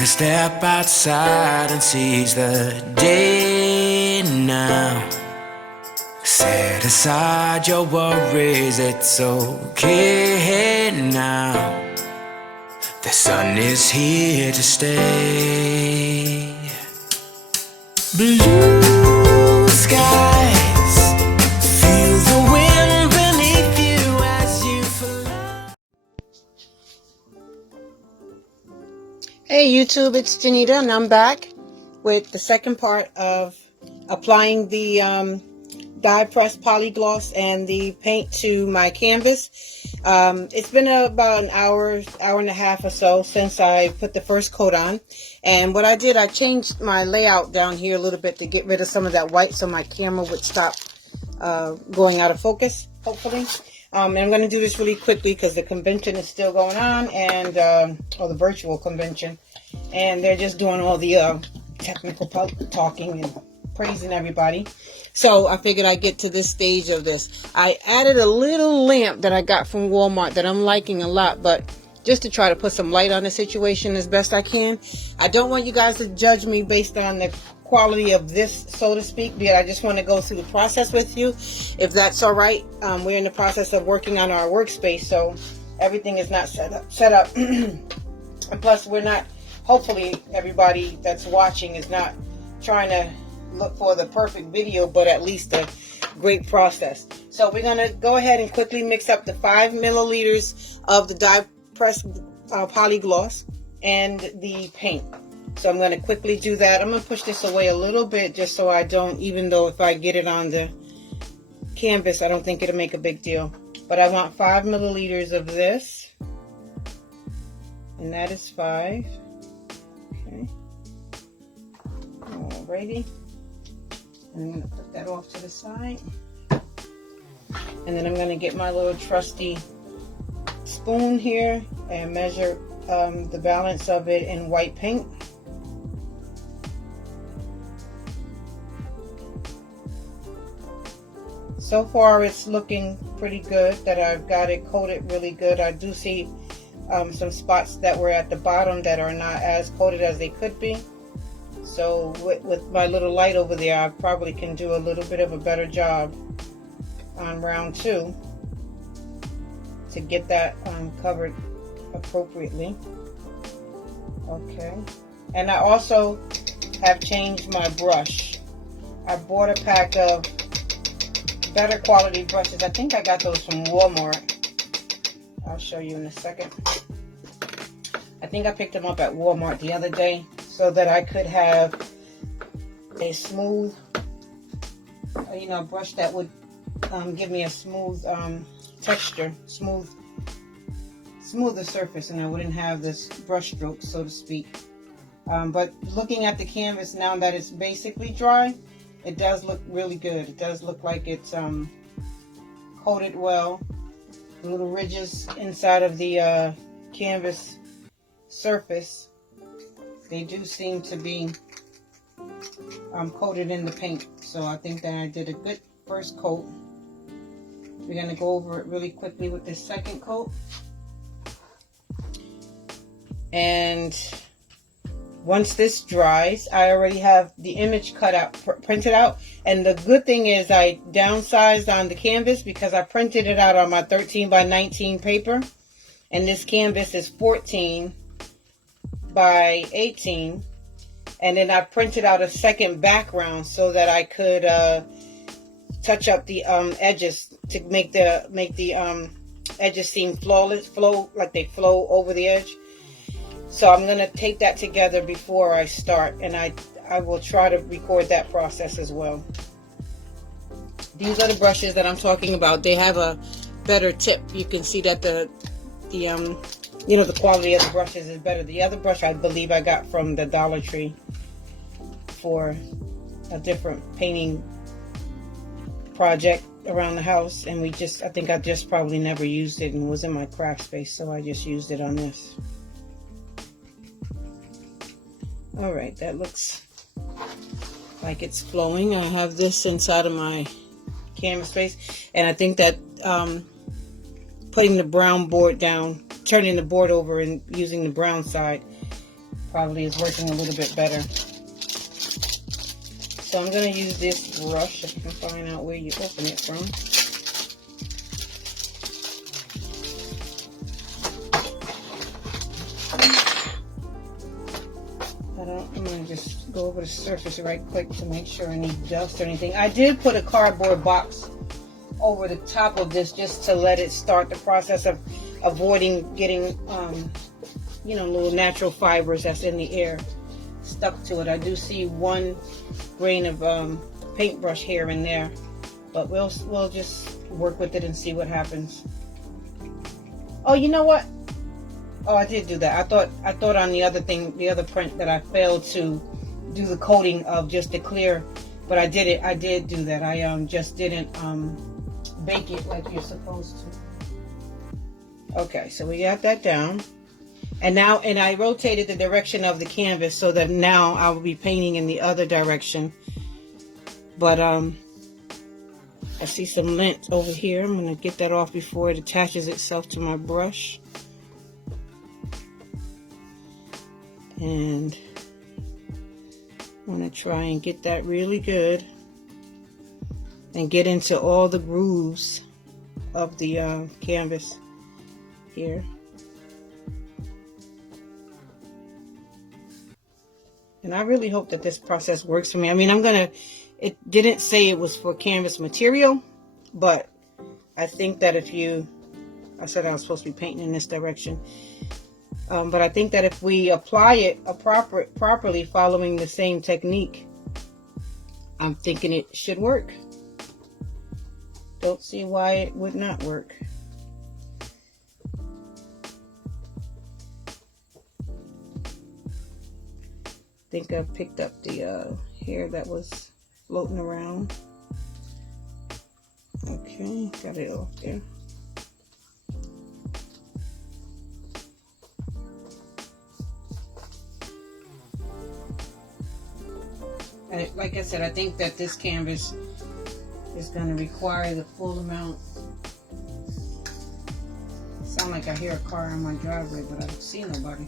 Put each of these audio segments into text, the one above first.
a step outside and seize the day now. Set aside your worries, it's okay now. The sun is here to stay. Blue skies, feel the wind beneath you as you fly. Hey YouTube, it's Janita and I'm back with the second part of applying the Dyepress polygloss and the paint to my canvas. It's been about an hour and a half or so since I put the first coat on, and what I did, I changed my layout down here a little bit to get rid of some of that white so my camera would stop going out of focus, hopefully. And I'm going to do this really quickly because the convention is still going on, and or the virtual convention, and they're just doing all the technical talking and praising everybody. So I figured I'd get to this stage of this. I added a little lamp that I got from Walmart that I'm liking a lot, but just to try to put some light on the situation as best I can. I don't want you guys to judge me based on the quality of this, so to speak, because I just want to go through the process with you, if that's all right. We're in the process of working on our workspace, so everything is not set up. And plus, we're not, hopefully everybody that's watching is not trying to look for the perfect video, but at least a great process. So we're going to go ahead and quickly mix up the 5 milliliters of the Dypress polygloss and the paint. So I'm going to quickly do that. I'm going to push this away a little bit just so I don't, even though if I get it on the canvas, I don't think it'll make a big deal. But I want 5 milliliters of this. And that is 5. Okay. Alrighty. I'm going to put that off to the side. And then I'm going to get my little trusty spoon here and measure the balance of it in white paint. So far it's looking pretty good that I've got it coated really good. I do see some spots that were at the bottom that are not as coated as they could be. So with my little light over there, I probably can do a little bit of a better job on round 2 to get that covered appropriately. Okay. And I also have changed my brush. I bought a pack of better quality brushes. I think I got those from Walmart. I'll show you in a second. I think I picked them up at Walmart the other day so that I could have a smooth, a brush that would give me a smooth texture, smoother surface, and I wouldn't have this brush stroke, so to speak. But looking at the canvas now that it's basically dry, it does look really good. It does look like it's coated well. The little ridges inside of the canvas surface, they do seem to be coated in the paint. So I think that I did a good first coat. We're going to go over it really quickly with this second coat. And once this dries, I already have the image cut out, printed out. And the good thing is I downsized on the canvas because I printed it out on my 13 by 19 paper. And this canvas is 14 by 18. And then I printed out a second background so that I could touch up the edges to make the edges seem flawless, like they flow over the edge. So I'm going to tape that together before I start, and I will try to record that process as well. These are the brushes that I'm talking about. They have a better tip. You can see that the quality of the brushes is better. The other brush I believe I got from the Dollar Tree for a different painting project around the house, and I think I just probably never used it and was in my craft space, so I just used it on this. Alright, that looks like it's flowing. I have this inside of my canvas space, and I think that putting the brown board down, turning the board over and using the brown side probably is working a little bit better. So I'm going to use this brush, if you can find out where you open it from. I'm going to just go over the surface right quick to make sure any dust or anything. I did put a cardboard box over the top of this just to let it start the process of avoiding getting, you know, little natural fibers that's in the air stuck to it. I do see one grain of paintbrush here and there, but we'll just work with it and see what happens. Oh, you know what? Oh, I did do that. I thought on the other thing, the other print, that I failed to do the coating of just the clear, but I did it. I did do that. I just didn't bake it like you're supposed to. Okay, so we got that down. And now, and I rotated the direction of the canvas so that now I will be painting in the other direction. But I see some lint over here. I'm going to get that off before it attaches itself to my brush. And I want to try and get that really good and get into all the grooves of the canvas here. And I really hope that this process works for me. I mean, it didn't say it was for canvas material, but I think that if you, I said I was supposed to be painting in this direction. But I think that if we apply it properly following the same technique, I'm thinking it should work. Don't see why it would not work. I think I picked up the hair that was floating around. Okay, got it off there. Like I said, I think that this canvas is going to require the full amount. Sound like I hear a car on my driveway, but I don't see nobody.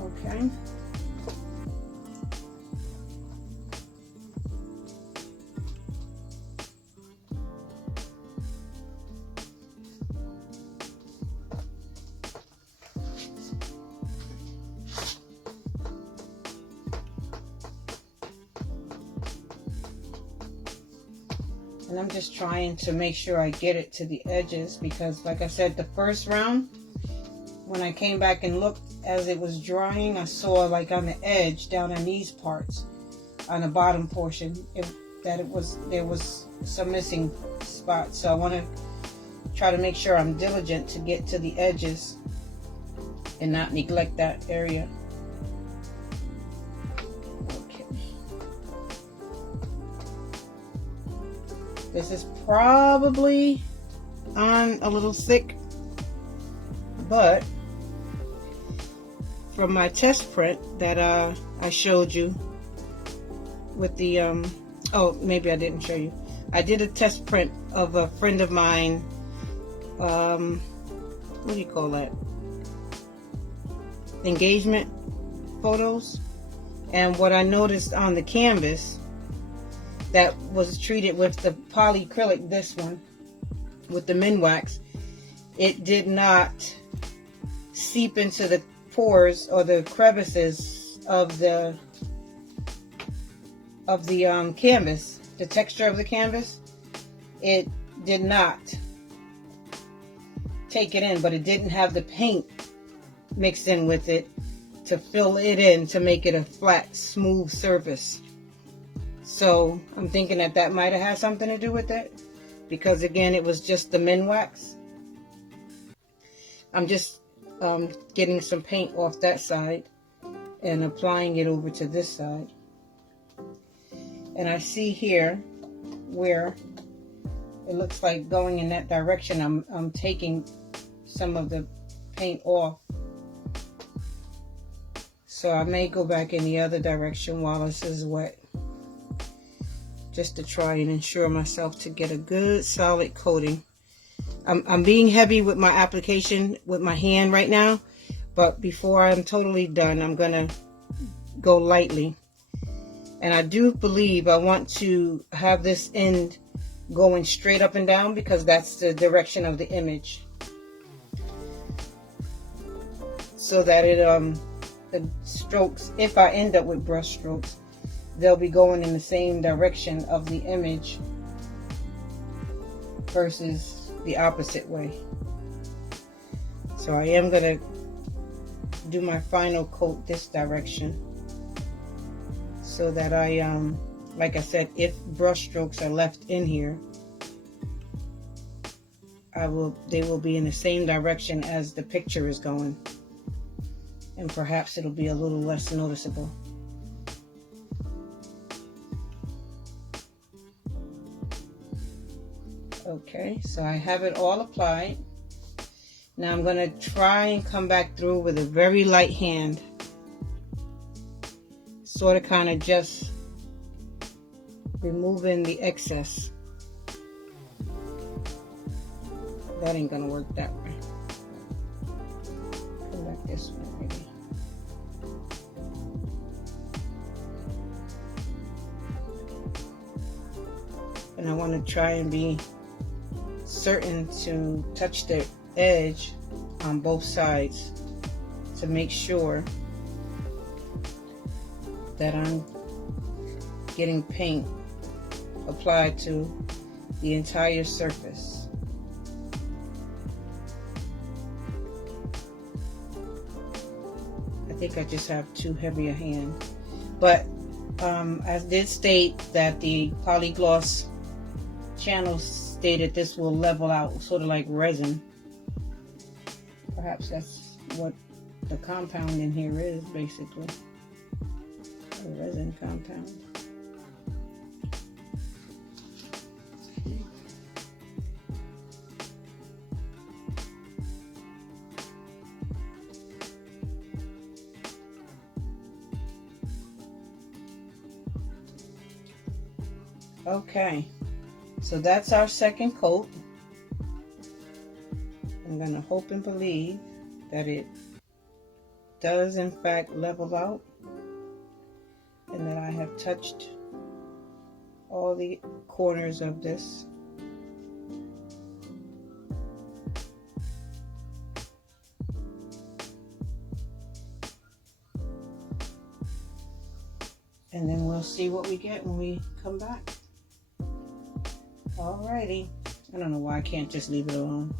Okay. And I'm just trying to make sure I get it to the edges, because like I said, the first round, when I came back and looked as it was drying, I saw like on the edge down on these parts, on the bottom portion, there was some missing spots. So I want to try to make sure I'm diligent to get to the edges and not neglect that area. This is probably on a little thick, but from my test print that I showed you with the, oh, maybe I didn't show you. I did a test print of a friend of mine, what do you call that? Engagement photos. And what I noticed on the canvas that was treated with the polyacrylic, this one, with the Minwax, it did not seep into the pores or the crevices of the canvas, the texture of the canvas. It did not take it in, but it didn't have the paint mixed in with it to fill it in to make it a flat, smooth surface. So I'm thinking that that might have had something to do with it, because again, it was just the Minwax. I'm just getting some paint off that side and applying it over to this side. And I see here where it looks like going in that direction, I'm taking some of the paint off. So I may go back in the other direction while this is wet, just to try and ensure myself to get a good solid coating. I'm being heavy with my application with my hand right now, but before I'm totally done, I'm gonna go lightly. And I do believe I want to have this end going straight up and down because that's the direction of the image, so that the strokes, if I end up with brush strokes, they'll be going in the same direction of the image versus the opposite way. So I am gonna do my final coat this direction, so that I like I said, if brush strokes are left in here, they will be in the same direction as the picture is going, and perhaps it'll be a little less noticeable. Okay, so I have it all applied. Now I'm going to try and come back through with a very light hand, sort of kind of just removing the excess. That ain't gonna work that way. Come back this way maybe. And I want to try and be certain to touch the edge on both sides to make sure that I'm getting paint applied to the entire surface. I think I just have too heavy a hand, but I did state that the polygloss channel stated this will level out, sort of like resin. Perhaps that's what the compound in here is, basically a resin compound. Okay, so that's our second coat. I'm going to hope and believe that it does in fact level out, and that I have touched all the corners of this. And then we'll see what we get when we come back. Alrighty. I don't know why I can't just leave it alone.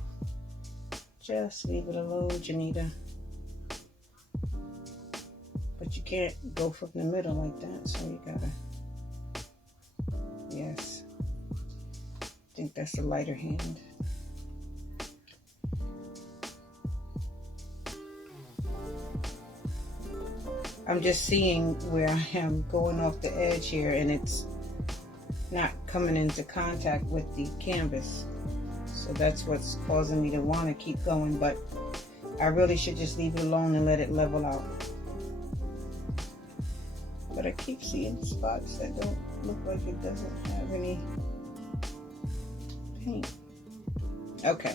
Just leave it alone, Janita. But you can't go from the middle like that, so you gotta... Yes. I think that's a lighter hand. I'm just seeing where I am going off the edge here, and it's not coming into contact with the canvas, so that's what's causing me to want to keep going, but I really should just leave it alone and let it level out. But I keep seeing spots that don't look like it doesn't have any paint. Okay,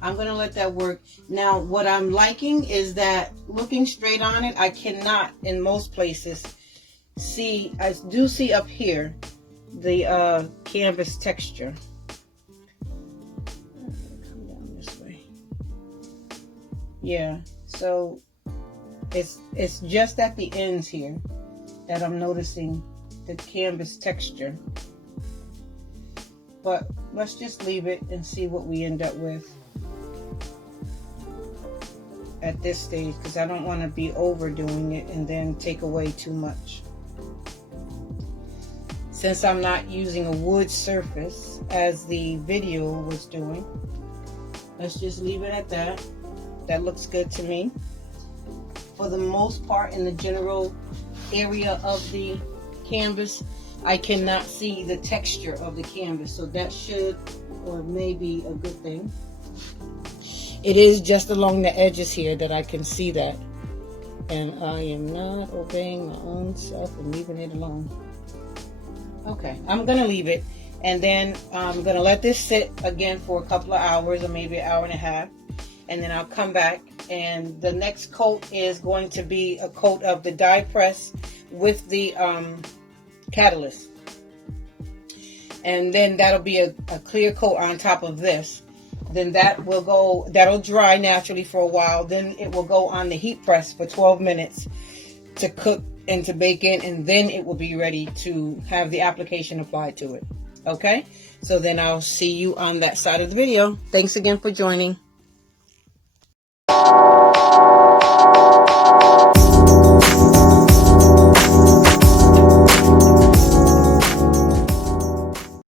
I'm gonna let that work. Now what I'm liking is that looking straight on it, I cannot in most places see, I do see up here the canvas texture. Come down this way. Yeah, so it's just at the ends here that I'm noticing the canvas texture. But let's just leave it and see what we end up with at this stage, because I don't want to be overdoing it and then take away too much. Since I'm not using a wood surface as the video was doing, let's just leave it at that. That looks good to me. For the most part, in the general area of the canvas, I cannot see the texture of the canvas, so that should or may be a good thing. It is just along the edges here that I can see that, and I am not obeying my own self and leaving it alone. Okay, I'm gonna leave it, and then I'm gonna let this sit again for a couple of hours, or maybe an hour and a half, and then I'll come back, and the next coat is going to be a coat of the Dypress with the catalyst, and then that'll be a clear coat on top of this. Then that'll dry naturally for a while. Then it will go on the heat press for 12 minutes to cook and to bake in, and then it will be ready to have the application applied to it. Okay, so then I'll see you on that side of the video. Thanks again for joining.